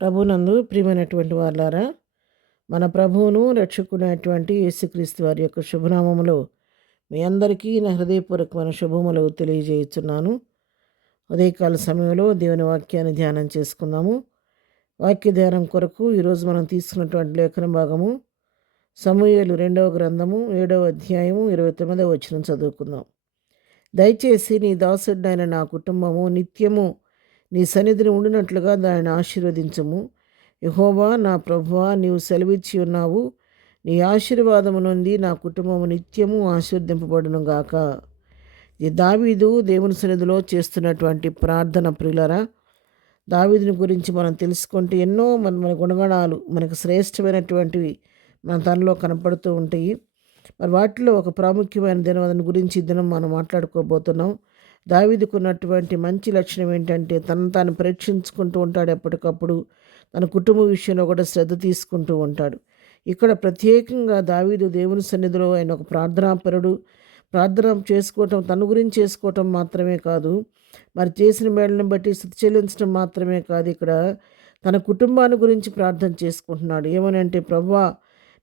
ప్రభునందు ప్రియమైనటువంటి వారులారా, మన ప్రభువును రక్షకునైనటువంటి యేసుక్రీస్తు వారి యొక్క శుభనామములో మీ అందరికీ నా హృదయపూర్వకమైన శుభములు తెలియజేయుచున్నాను. ఉదయకాల సమయంలో దేవుని వాక్యాన్ని ధ్యానం చేసుకుందాము. వాక్య ధ్యానం కొరకు ఈరోజు మనం తీసుకున్నటువంటి లేఖన భాగము సమూయేలు 2వ గ్రంథము 7వ అధ్యాయము 29వ వచనం చదువుకుందాం. దయచేసి నీ దాసుడినైన నా కుటుంబము నిత్యము నీ సన్నిధిని ఉండినట్లుగా దానిని ఆశీర్వదించము. యెహోవా నా ప్రభువా, నీవు సెలవిచ్చి ఉన్నావు, నీ ఆశీర్వాదము నుండి నా కుటుంబము నిత్యము ఆశీర్వదింపబడును గాక. ఇది దావీదు దేవుని సన్నిధిలో చేస్తున్నటువంటి ప్రార్థన. ప్రియులరా, దావీదుని గురించి మనం తెలుసుకుంటే ఎన్నో మన గుణగణాలు మనకు శ్రేష్టమైనటువంటివి మన తనలో కనపడుతూ ఉంటాయి. మరి వాటిలో ఒక ప్రాముఖ్యమైన దినం గురించి దినం మనం మాట్లాడుకోబోతున్నాం. దావీదుకు ఉన్నటువంటి మంచి లక్షణం ఏంటంటే తనను తాను పరీక్షించుకుంటూ ఉంటాడు. ఎప్పటికప్పుడు తన కుటుంబ విషయంలో కూడా శ్రద్ధ తీసుకుంటూ ఉంటాడు. ఇక్కడ ప్రత్యేకంగా దావీదు దేవుని సన్నిధిలో ఆయన ఒక ప్రార్థనాపరుడు. ప్రార్థన చేసుకోవటం, తన గురించి చేసుకోవటం మాత్రమే కాదు, మరి చేసిన మేళ్ళని బట్టి స్తుతి చెల్లించడం మాత్రమే కాదు, ఇక్కడ తన కుటుంబాన్ని గురించి ప్రార్థన చేసుకుంటున్నాడు. ఏమని అంటే, ప్రభువా,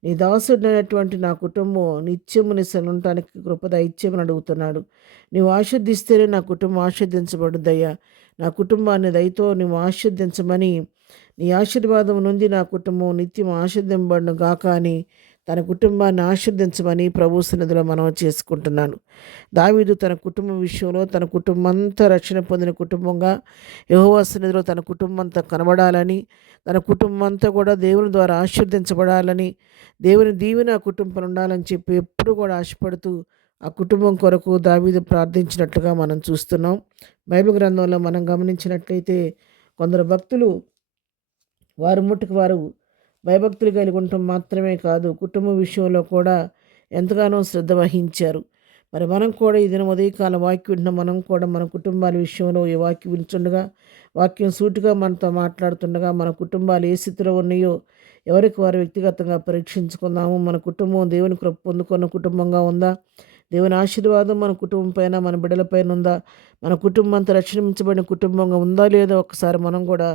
నీ దాసుడైనటువంటి నా కుటుంబం నిత్యము నీ ఉండటానికి కృప దయచేయమని అడుగుతున్నాడు. నీవు ఆశీర్దిస్తేనే నా కుటుంబం ఆశీర్దించబడుద్దయ్యా. నా కుటుంబాన్ని దయతో నీవు ఆశీర్దించమని, నీ ఆశీర్వాదం నుండి నా కుటుంబం నిత్యం ఆశీర్దింపబడును గాక అని తన కుటుంబాన్ని ఆశీర్దించమని ప్రభు సన్నిధిలో మనం చేసుకుంటున్నాను. దావీదు తన కుటుంబం విషయంలో తన కుటుంబం అంతా రక్షణ పొందిన కుటుంబంగా యెహోవా సన్నిధిలో తన కుటుంబం అంతా కనబడాలని, తన కుటుంబం అంతా కూడా దేవుని ద్వారా ఆశీర్దించబడాలని, దేవుని దీవెన ఆ కుటుంబం ఉండాలని చెప్పి ఎప్పుడు కూడా ఆశపడుతూ ఆ కుటుంబం కొరకు దావీదు ప్రార్థించినట్లుగా మనం చూస్తున్నాం. బైబిల్ గ్రంథంలో మనం గమనించినట్లయితే కొందరు భక్తులు వారు ముట్టుకు వారు భయభక్తులు కలిగి ఉండటం మాత్రమే కాదు, కుటుంబ విషయంలో కూడా ఎంతగానో శ్రద్ధ వహించారు. మరి మనం కూడా ఈ దినం ఉదయకాల వాక్యం వింటున్న మనం కూడా మన కుటుంబాల విషయంలో ఈ వాక్యం వింటుండగా, వాక్యం సూటిగా మనతో మాట్లాడుతుండగా మన కుటుంబాలు ఏ స్థితిలో ఉన్నాయో ఎవరికి వారు వ్యక్తిగతంగా పరీక్షించుకుందాము. మన కుటుంబం దేవుని కృప పొందుకున్న కుటుంబంగా ఉందా? దేవుని ఆశీర్వాదం మన కుటుంబం పైన, మన బిడ్డల పైన ఉందా? మన కుటుంబం అంతా రక్షించబడిన కుటుంబంగా ఉందా లేదా ఒకసారి మనం కూడా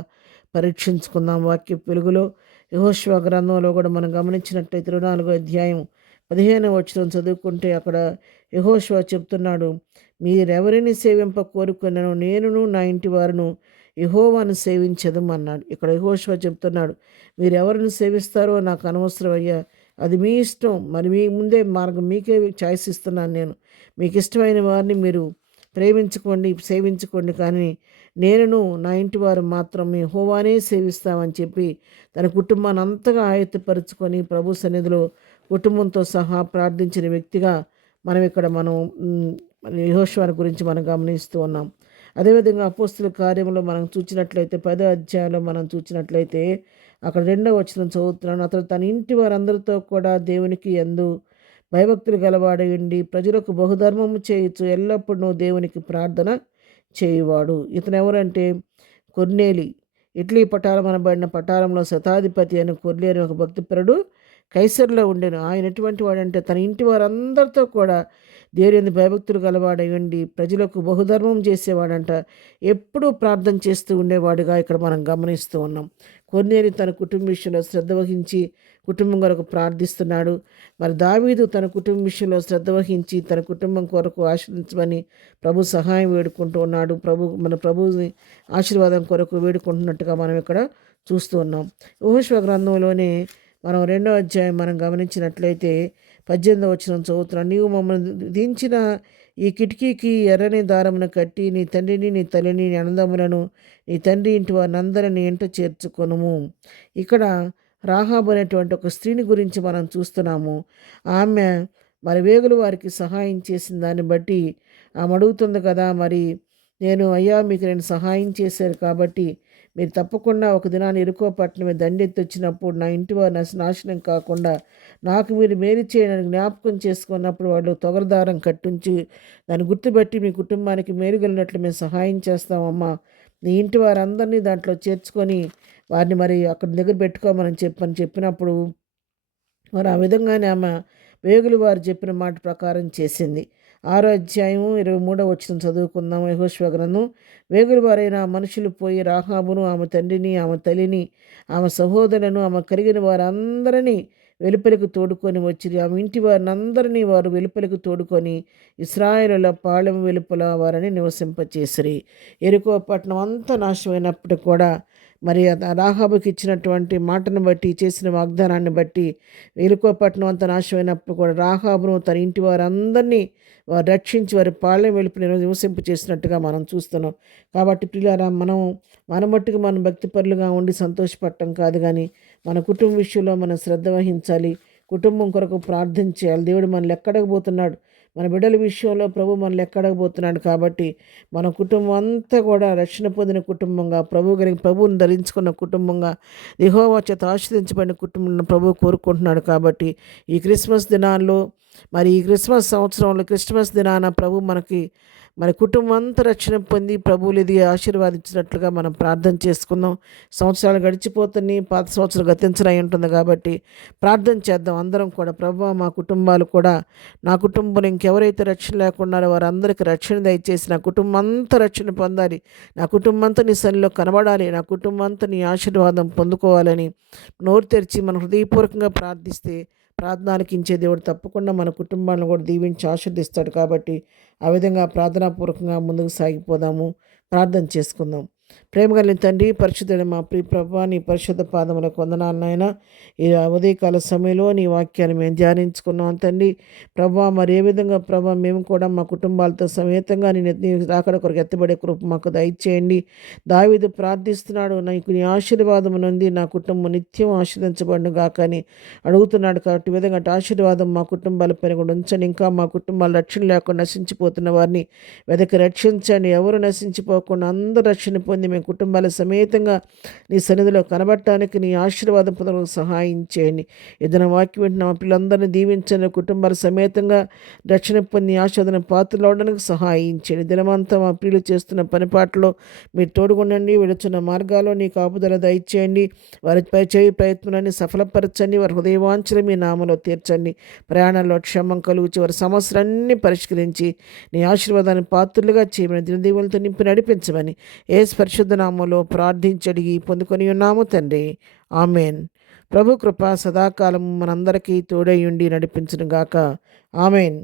పరీక్షించుకుందాం. వాక్య వెలుగులో యెహోషువ గ్రంథంలో కూడా మనం గమనించినట్లయితే 24వ అధ్యాయం 15వ వచనం చదువుకుంటే అక్కడ యెహోషువ చెప్తున్నాడు, మీరెవరిని సేవింప కోరుకున్నాను, నేనును నా ఇంటి వారును యెహోవాను సేవించదం అన్నాడు. ఇక్కడ యెహోషువ చెప్తున్నాడు, మీరెవరిని సేవిస్తారో నాకు అనవసరం అయ్యా, అది మీ ఇష్టం. మరి మీ ముందే మార్గం మీకే చాయిస్ ఇస్తున్నాను. నేను మీకు ఇష్టమైన వారిని మీరు ప్రేమించుకోండి, సేవించుకోండి, కానీ నేనును నా ఇంటి వారు మాత్రం యెహోవానే సేవిస్తామని చెప్పి తన కుటుంబాన్ని అంతగా ఆయత్తపరుచుకొని ప్రభు సన్నిధిలో కుటుంబంతో సహా ప్రార్థించిన వ్యక్తిగా మనం ఇక్కడ యెహోషువ గురించి మనం గమనిస్తూ ఉన్నాం. అదేవిధంగా అపోస్తుల కార్యంలో మనం చూసినట్లయితే 10వ అధ్యాయంలో మనం చూసినట్లయితే అక్కడ 2వ వచనం చదువుతున్నాను. అతడు తన ఇంటి వారందరితో కూడా దేవునికి యందు భయభక్తులు గలవాడై ఉండి ప్రజలకు బహుధర్మము చేయొచ్చు ఎల్లప్పుడూ దేవునికి ప్రార్థన చేయువాడు. ఇతను ఎవరంటే కొర్నేలి. ఇటలీ పటాలం అనబడిన పటాలంలో శతాధిపతి అని కొర్నేలి ఒక భక్తిపరుడు కైసరులో ఉండెను. ఆయన ఎటువంటి వాడంటే తన ఇంటి వారందరితో కూడా దేవుని భయభక్తులు గలవాడై ఉండి ప్రజలకు బహుధర్మం చేసేవాడంట. ఎప్పుడూ ప్రార్థన చేస్తూ ఉండేవాడుగా ఇక్కడ మనం గమనిస్తూ ఉన్నాం. కొర్నేలి తన కుటుంబ విషయంలో శ్రద్ధ వహించి కుటుంబం కొరకు ప్రార్థిస్తున్నాడు. మరి దావీదు తన కుటుంబ విషయంలో శ్రద్ధ వహించి తన కుటుంబం కొరకు ఆశీర్వదించమని ప్రభు సహాయం వేడుకుంటూ ఉన్నాడు. మన ప్రభుని ఆశీర్వాదం కొరకు వేడుకుంటున్నట్టుగా మనం ఇక్కడ చూస్తూ ఉన్నాం. యెహోషువ గ్రంథంలోనే మనం 2వ అధ్యాయం మనం గమనించినట్లయితే 18వ వచనం చదువుతున్నాం. నీవు మమ్మల్ని దించిన ఈ కిటికీకి ఎర్రని దారమును కట్టి నీ తండ్రిని, నీ తల్లిని, నీ అన్నదమ్ములను, నీ తండ్రి ఇంటి వారిని అందరిని ఎంట చేర్చుకొనుము. ఇక్కడ రాహాబు అనేటువంటి ఒక స్త్రీని గురించి మనం చూస్తున్నాము. ఆమె మరి వేగులు వారికి సహాయం చేసిన దాన్ని బట్టి ఆమె అడుగుతుంది కదా, మరి అయ్యా మీకు నేను సహాయం చేశాను కాబట్టి మీరు తప్పకుండా ఒక దినాన్ని ఎరుకో పట్టణమే దండెత్తి వచ్చినప్పుడు నా ఇంటి వారు నాశనం కాకుండా నాకు మీరు మేలు చేయడానికి జ్ఞాపకం చేసుకున్నప్పుడు వాళ్ళు తొగరదారం కట్టించి దాన్ని గుర్తుపెట్టి మీ కుటుంబానికి మేలు కలిగినట్లు మేము సహాయం చేస్తామమ్మా, నీ ఇంటి వారందరినీ దాంట్లో చేర్చుకొని వారిని మరి అక్కడ దగ్గర పెట్టుకోమని చెప్పినప్పుడు మరి ఆ విధంగానే ఆమె వేగులు వారు చెప్పిన మాట ప్రకారం చేసింది. 6 అధ్యాయం 23 చదువుకుందాం. యెహోషువ గ్రంథం. వేగుల వారైన మనుషులు పోయి రాహాబును, ఆమె తండ్రిని, ఆమె తల్లిని, ఆమె సహోదరులను, ఆమె కలిగిన వారందరినీ వెలుపలికి తోడుకొని వచ్చిరి. ఆమె ఇంటి వారినందరినీ వారు వెలుపలికి తోడుకొని ఇశ్రాయేలుల పాళెం వెలుపల వారిని నివసింపచేసిరి. యెరికో పట్టణం అంతా నాశనమైనప్పటికి కూడా మరి రాహాబుకి ఇచ్చినటువంటి మాటను బట్టి, చేసిన వాగ్దానాన్ని బట్టి యెరికో పట్టణం అంతా నాశనమైనప్పుడు కూడా రాహాబును తన ఇంటి వారందరినీ వారు రక్షించి వారి పాళెం వెలుపు నివసింపు చేసినట్టుగా మనం చూస్తున్నాం. కాబట్టి ప్రియులారా, మన మట్టుకు మనం భక్తిపరులుగా ఉండి సంతోషపడటం కాదు, కానీ మన కుటుంబ విషయంలో మనం శ్రద్ధ వహించాలి. కుటుంబం కొరకు ప్రార్థన చేయాలి. దేవుడు మనల్ని ఎక్కడకపోతున్నాడు, మన బిడ్డల విషయంలో ప్రభు మనల్ని ఎక్కడకపోతున్నాడు. కాబట్టి మన కుటుంబం అంతా కూడా రక్షణ పొందిన కుటుంబంగా, ప్రభువుని ధరించుకున్న కుటుంబంగా, యెహోవా చేత ఆశీర్వదించబడిన కుటుంబం ప్రభు కోరుకుంటున్నాడు. కాబట్టి ఈ క్రిస్మస్ దినాల్లో, మరి ఈ క్రిస్మస్ సంవత్సరంలో క్రిస్మస్ దినాన ప్రభు మరి కుటుంబం అంతా రక్షణ పొంది ప్రభువులు ఇది ఆశీర్వాదించినట్లుగా మనం ప్రార్థన చేసుకుందాం. సంవత్సరాలు గడిచిపోతున్నాయి, పాత సంవత్సరం గతించనై ఉంటుంది. కాబట్టి ప్రార్థన చేద్దాం అందరం కూడా. ప్రభువా, మా కుటుంబాలు కూడా, నా కుటుంబం ఇంకెవరైతే రక్షణ లేకున్నారో వారందరికీ రక్షణ దయచేసి నా కుటుంబం అంతా రక్షణ పొందాలి, నా కుటుంబం అంతా నీ సన్నిధిలో కనబడాలి, నా కుటుంబం అంతా నీ ఆశీర్వాదం పొందుకోవాలని నోరు తెరిచి మనం హృదయపూర్వకంగా ప్రార్థిస్తే ప్రార్థనకించే దేవుడు తప్పకుండా మన కుటుంబాలను కూడా దీవించి ఆశీర్దిస్తాడు. కాబట్టి ఆ విధంగా ప్రార్థనాపూర్వకంగా ముందుకు సాగిపోదాము. ప్రార్థన చేసుకుందాం. ప్రేమగలిగిన తండ్రి, పరిశుద్ధుడు మా ప్రియ ప్రభువా, నీ పరిశుద్ధ పాదములకు వందనాలు నాయన. ఈ ఉదయకాల సమయంలో నీ వాక్యాన్ని మేము ధ్యానించుకున్నాం తండ్రి. ప్రభువా, మరి ఏ విధంగా ప్రభా మేము కూడా మా కుటుంబాలతో సమేతంగా నీ రాకడ కొరకు ఎత్తబడే కృప మాకు దయచేయండి. దావీదు ప్రార్థిస్తున్నాడు, నీకు నీ ఆశీర్వాదం నుండి నా కుటుంబం నిత్యం ఆశీర్వదించబడును గాక అని అడుగుతున్నాడు. కాబట్టి ఈ విధంగా ఆశీర్వాదం మా కుటుంబాలపైన కూడా ఉంచండి. ఇంకా మా కుటుంబాలు రక్షణ లేకుండా నశించిపోతున్న వారిని వెదకి రక్షించండి. ఎవరు నశించిపోకుండా అందరూ రక్షణ పొంది మేము కుటుంబాల సమేతంగా నీ సన్నిధిలో కనబడటానికి నీ ఆశీర్వాదం పొందడానికి సహాయం చేయండి. ఏదైనా వాక్యం వింటున్న మా పిల్లలందరినీ దీవించండి. కుటుంబాల సమేతంగా రక్షణ పొంది ఆశీర్వాదన పాత్రలు అవడానికి సహాయం చేయండి. దినమంతా మా ప్రియులు చేస్తున్న పనిపాట్లో మీరు తోడుగుండండి. వెళుచున్న మార్గాల్లో నీ కాపుదల దయచేయండి. వారిపై చేయి ప్రయత్నాన్ని సఫలపరచండి. వారి హృదయవాంఛలు మీ నామలో తీర్చండి. ప్రయాణాల్లో క్షేమం కలుగుచి వారి సమస్యలన్నీ పరిష్కరించి నీ ఆశీర్వాదాన్ని పాత్రలుగా చేయమని దినదీవులతో నింపి నడిపించమని యేసు పరిశుద్ధ నామములో ప్రార్థించి అడిగి పొందుకొని ఉన్నాము తండ్రి. ఆమెన్. ప్రభు కృప సదాకాలం మనందరికీ తోడై ఉండి నడిపించును గాక. ఆమెన్.